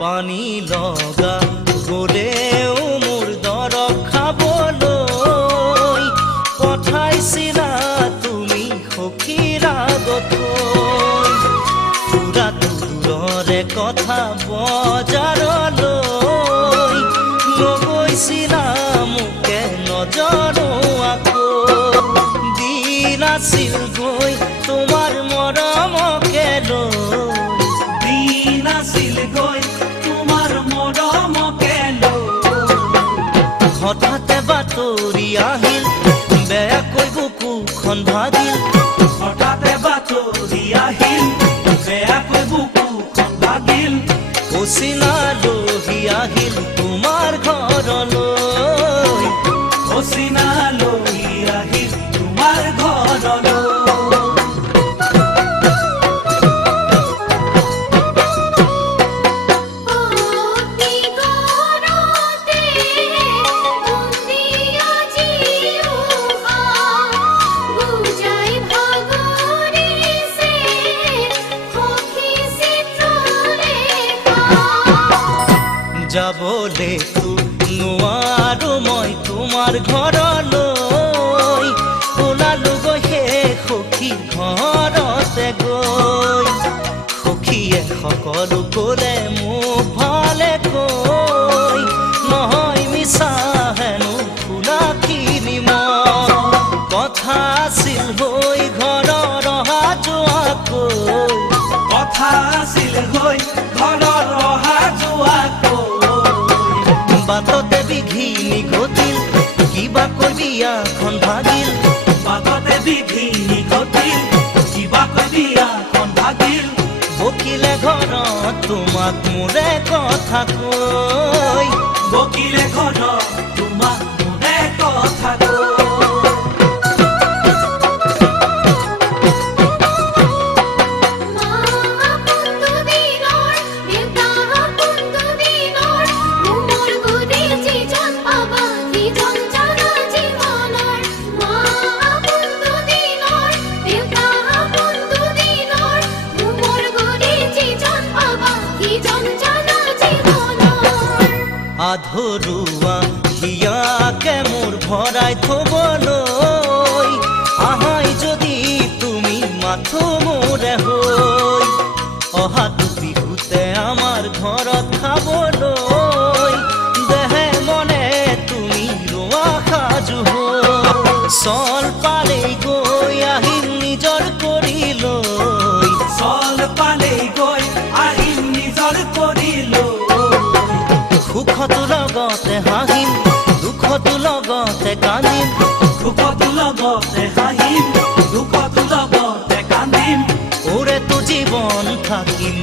পানী লগা গলেও মোৰ দৰৱ খাবলৈ পঠাইছিলা তুমি সখীৰ আগত পুৰা দূৰৰে কথা বজাৰলৈ নগৈছিলা মোকে নজনোৱাকৈ দিন আছিল গৈ তোমাৰ মৰমকে লৈ দিন আছিল গৈ তোমাৰ মৰমকে লৈ হঠাতে বাতৰি আহিল বেয়াকৈ বুকুখন ভাগিল হঠাতে বাতৰি আহিল বেয়াকৈ বুকুখন ভাগিল অচিনা লহি আহিল তোমাৰ ঘৰলৈ অচিনা লহি আহিল তোমাৰ ঘৰলৈ যাবলে নোৱাৰো মই তোমাৰ ঘৰলৈ ওলালো গৈ সেই সখী ঘৰতে গৈ সখীয়ে সকলো ক'লে মোক ভালে কৈ নহয় মিছা হেনো ফুলাখিনি মই কথা আছিল হৈ ঘৰৰ অহা যোৱাকৈ কথা আছিল হৈ ঘৰৰ অহা যোৱাকৈ বাটতে বিঘিনি ঘটিল কিবা কৈ বিয়াখন ভাগিল বাটতে বিঘিনি ঘটিল কিবা কৈ বিয়াখন ভাগিল বকিলে ঘৰত তোমাক মোৰে কথা কৈ বকিলে ঘৰত তোমাক মোৰে কথা কৈ আধৰুৱা হিয়াকে মোৰ ভৰাই থবলৈ আহাই যদি তুমি মাথো মোৰে হৈ অহাটো বিহুতে আমাৰ ঘৰত খাবলৈ দেহে মনে তুমি ৰোৱা সাজু হৈ চল পালেই গৈ আহিম নিজৰ কৰি লৈ চল পালেই গৈ আহিম নিজৰ কৰি লৈ সুখতো লগতে হাঁহিম দুখতো লগতে কান্দিম সুখতো লগতে হাঁহিম দুখতো লগতে কান্দিম ওৰে তো জীৱন থাকিম